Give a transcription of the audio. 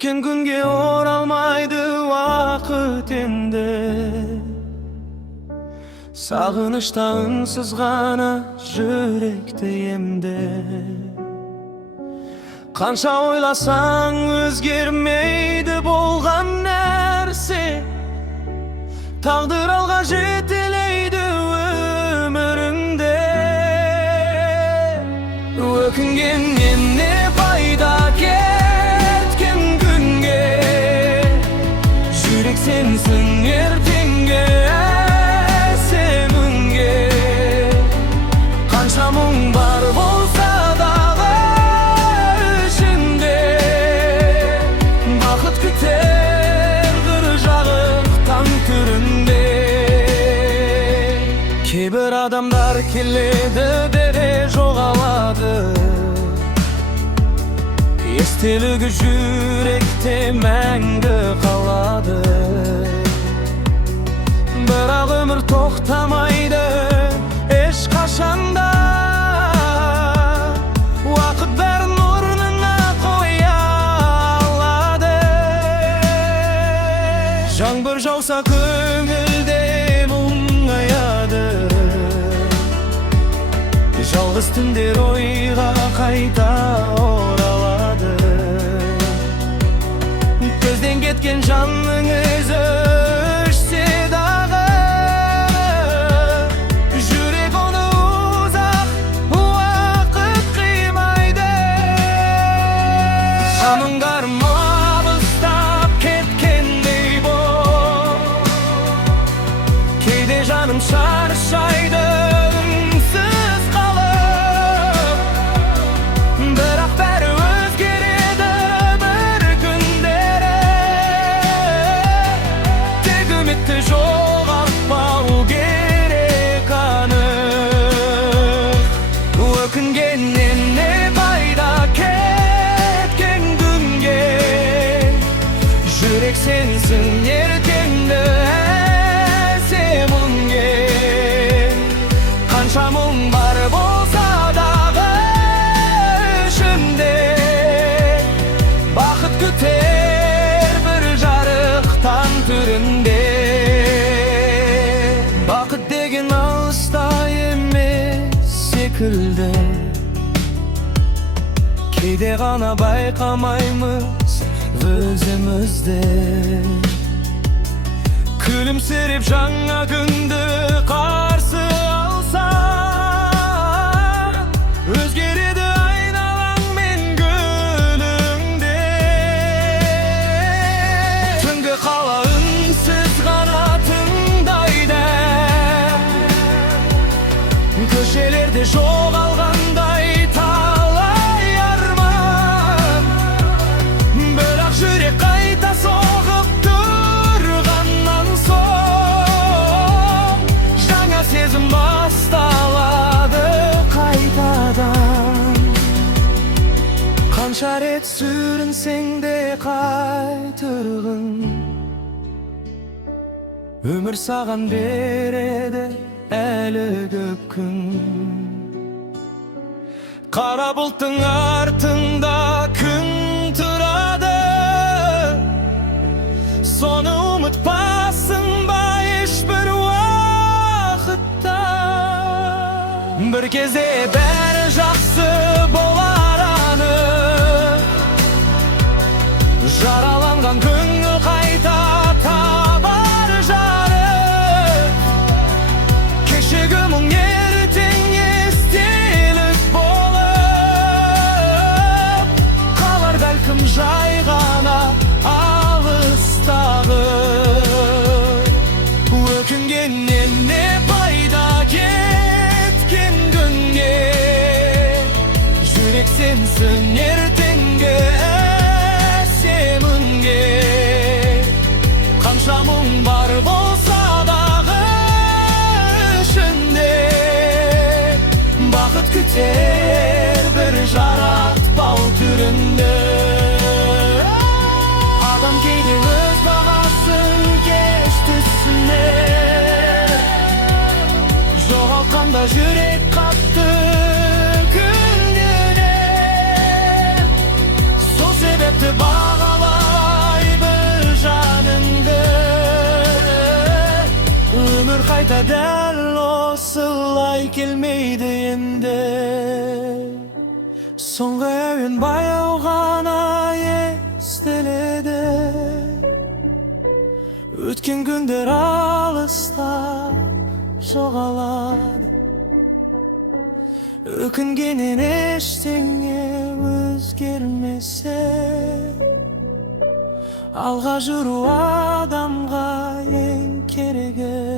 Ötken günge oralmaydı vakit endi. Sağınışta ünsüz gana yürekteyimde. Kança oylasan özgermeydi bolgan nerse. Tağdır alga jeteleydi ömürümde. Öküngen ne fayda ketken günge. Yürek sensin ertenge semünge. Kança muң var bolsa dağı içinde. Bakıt küter kırjağıktan türünde. Kebir adamlar keledi dere joğaladı. Esteligi yürekte мәңгі қалады. Бірақ өмір тоқтамайды ешқашанда. Уақыт бәрін орнына қоя алады. Жаңбыр жауса көңілде мұңаяды. Жалғыз түндер ойға қайта оралады. Көзден кеткен жаныңыз өшсе дағы. Жүрек оны ұзақ уақыт қимайды. Амыңғар мабыстап кеткендей бол. Кейде жаным шаршайды үнсіз қалып. Бірақ бәрі өзгереді бір күндері. Тек үмітті жоғалтпау керек анық. Өкінгеннен не пайда кеткен күнге. Жүрек сенсің ертеңді әсемінге. Қанша мұң бар болса дағы ішінде. Бақыт күтер бір жарықтан түрінде. Бақыт деген алыста емес секілді. Кейде ғана байқамаймыз өзімізді. Күлімсіреп жаңа күнді қарсы алсаң, өзгереді айналаң мен гүліңде. Түнгі қала үнсіз ғана тыңдайды. Көшелерде жоғалғандай талай арман. Бірақ жүрек қайта соғып тұрғаннан соң, жаңа сезім басталады қайтадан. Қанша рет сүрінсең де қайтырғын. Өмір саған береді әлі көп күн. Қара бұлттың артында күн тұрады. Соны ұмытпасын ба ешбір уақытта. Бір кезде бәрі жақсы болар анық. Жараланған көңіл қайта табар жарық. Кешегі мұң ертең естелік болып қалар бәлкім жай ғана алыстағы. Өкінгеннен не пайда кеткен күнге. Жүрек сенсің ертеңге әсемінге. Қанша мұң бар болса дағы ішінде. Бақыт күтер бір жаратпау түрінде. Адам кейде өз бағасын кеш түсінер. Жоғалтқанда жүрек қатты күнде. Сол себепті бағала да дәл осылай келмейді енді. Соңғы әуен баяу ғана естіледі, өткен күндер алыста жоғалады. Өкінгеннен ештеңе өзгермесе, алға жүру адамға ең керегі.